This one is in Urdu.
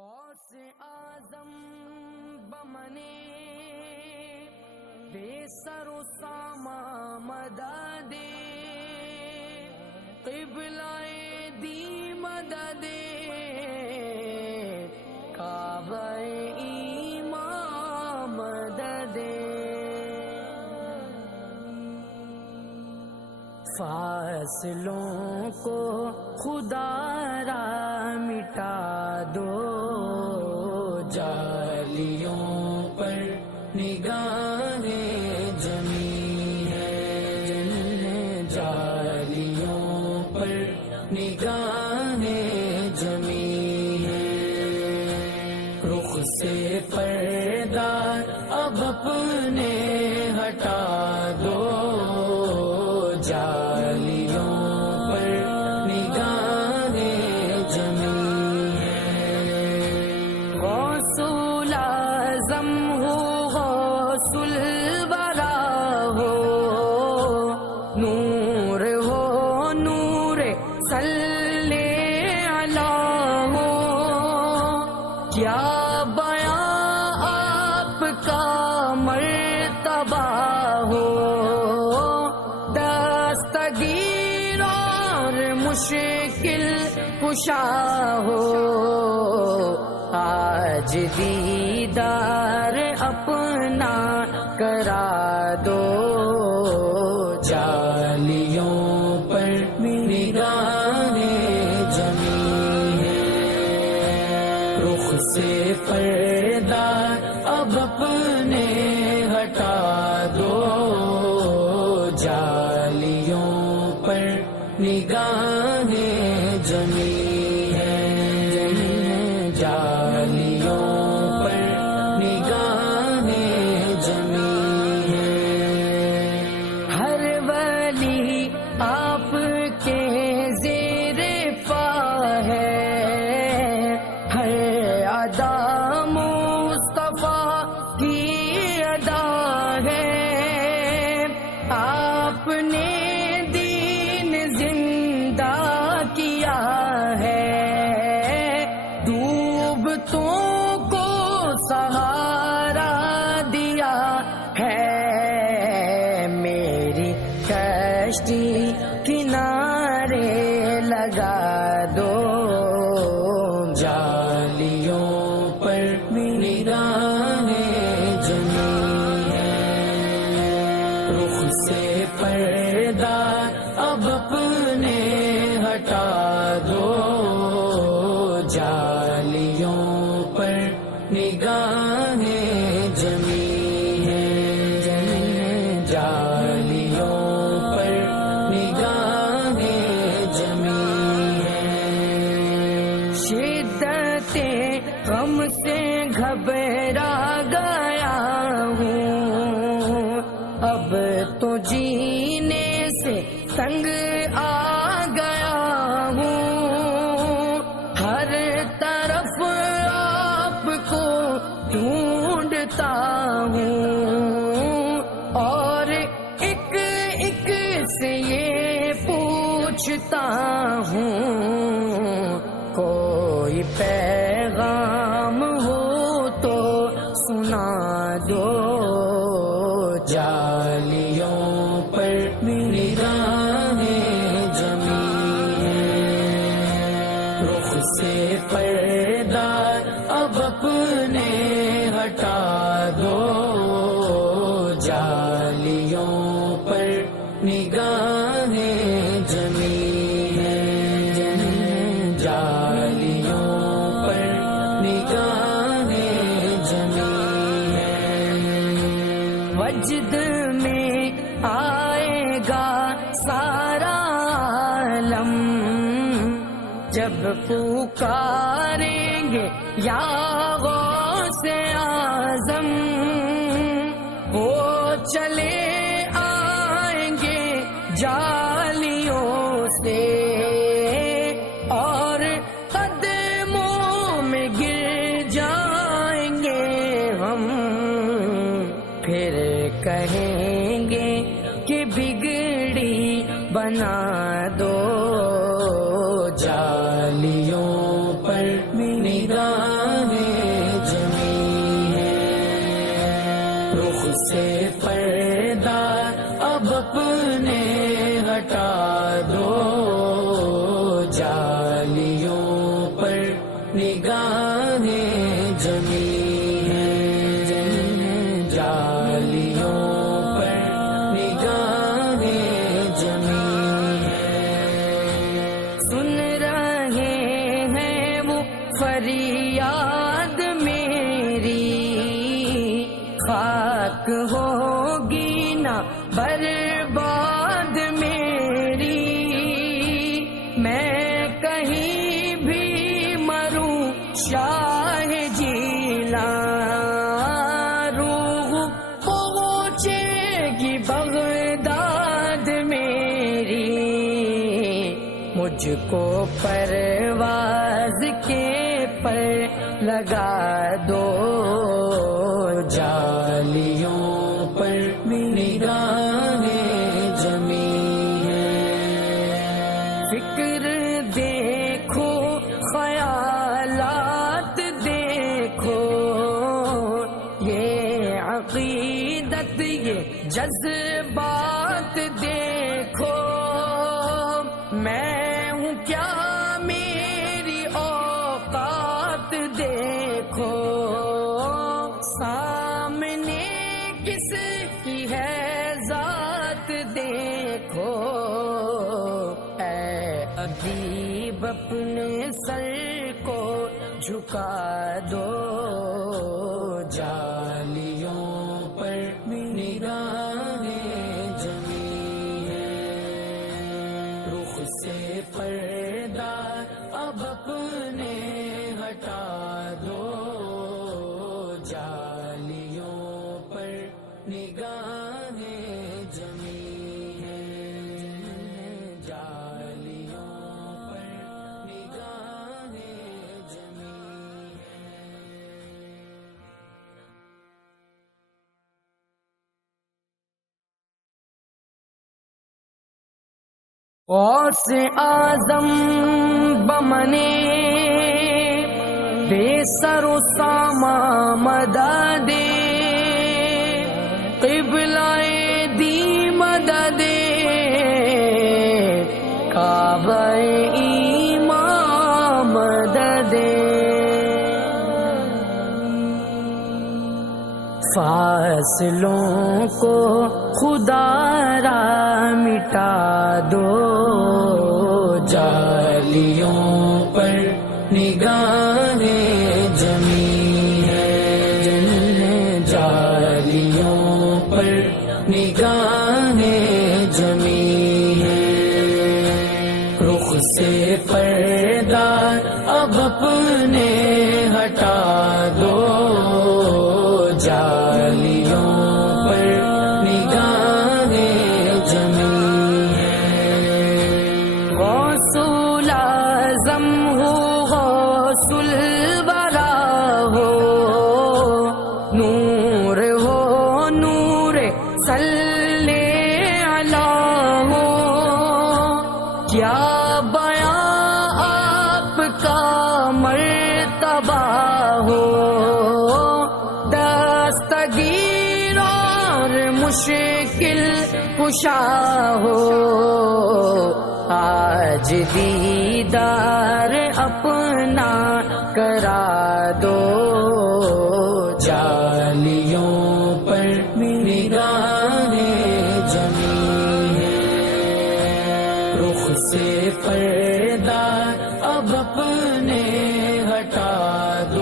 غوث اعظم بمنے بے سر و ساما مدد قبلہ دی مدد کعبہ ایمان مدد فاصلوں کو خدا را مٹا دو جالیوں پر نگاہیں جمی ہے جالیوں پر نگاہیں جمی ہے رخ سے پردہ اب اپنے ہٹا دو جالیوں پر نگاہیں جمی ہے غوث اعظم ہو غوث الورا ہو نور صلی علیہ ہو کیا بیان آپ کا مرتبہ ہو دستگیر اور مشکل کشا ہو آج دیدار اپنا کرا دو جالیوں پر نگاہیں جمی ہے رخ سے پردہ اب اپنے ہٹا دو جالیوں پر نگاہیں جمی ہے جالیوں پر نگاہیں جمی ہے ہر ولی آپ کے زیر پا ہے ہر ادا مصطفیٰ کی ادا ہے آپ نے دین زندہ کیا ہے ڈوبتوں کو سہارا دیا ہے میری کشتی کنارے لگا دو جالیوں پر نگاہیں جمی ہے رخ سے پردہ اب اپنے ہٹا دو جالیوں پر نگاہیں جمی ہے جالیوں پر نگاہیں جمی ہے شدت غم سے گھبرا گیا ہوں اب تو جینے سے تنگ آ گیا ہوں ہر طرف آپ کو ڈھونڈتا ہوں اور ایک ایک سے یہ پوچھتا ہوں کوئی پیغام ہو تو سنا دو جالیوں پر نگاہیں جمی ہے رخ سے پردہ اب اپنے ہٹا دو جالیوں پر نگاہیں جمی ہے جالیوں پر نگاہیں جمی ہے وجد میں آئے گا سارا عالم جب پکاریں گے یا غوث اعظم وہ چلے آئیں گے جالیوں سے اور قدموں میں گر جائیں گے ہم پھر کہیں گے کہ بگڑی بنا دو جالیوں پر نگاہ نگاہیں جمی ہیں، جالیوں پر نگاہیں جمی ہیں، سن رہے ہیں وہ فریاد میری، خاک ہوگی نہ برباد میری، میں کہیں بھی مروں شاہ جیلاں، روح پہنچے گی بغداد میری، مجھ کو پرواز کے پر لگا دو، جالیوں پر نگاہیں جمی ہیں، فکر دیکھو خیالات دیکھو، یہ عقیدت یہ جذبات دیکھو، میں ہوں کیا میری اوقات دیکھو، سامنے کس کی ہے ذات دیکھو، اے ادیب اپنے سر کو جھکا دو، جالیوں پر نگاہیں جمی ہیں، رخ سے پردہ اب اپنے ہٹا دو، جالیوں پر نگاہیں جمی ہیں، جالیوں پر نگاہیں جمی ہیں۔ غوث اعظم بمنے بے سر و ساما مدد، قبلہ دی مدد، کعبہ ایمان مدد، فاصلوں کو خدا را مٹا دو، جالیوں پر نگاہیں جمی ہیں، جالیوں پر نگاہیں جمی ہیں، رخ سے پردہ اب اپنے ہٹا دو، جالیوں پر نگاہیں جمی ہیں، غوث اعظم ہو غوث الورا ہو، نور ہو نور صلی علیہ ہو، کیا بیاں آپ کا مرتبہ ہو، دستگیر اور مشکل کشا ہو، آج دیدار اپنا کرا دو، جالیوں پر نگاہیں جمی ہیں، رخ سے پردہ اب اپنے ہٹا دو،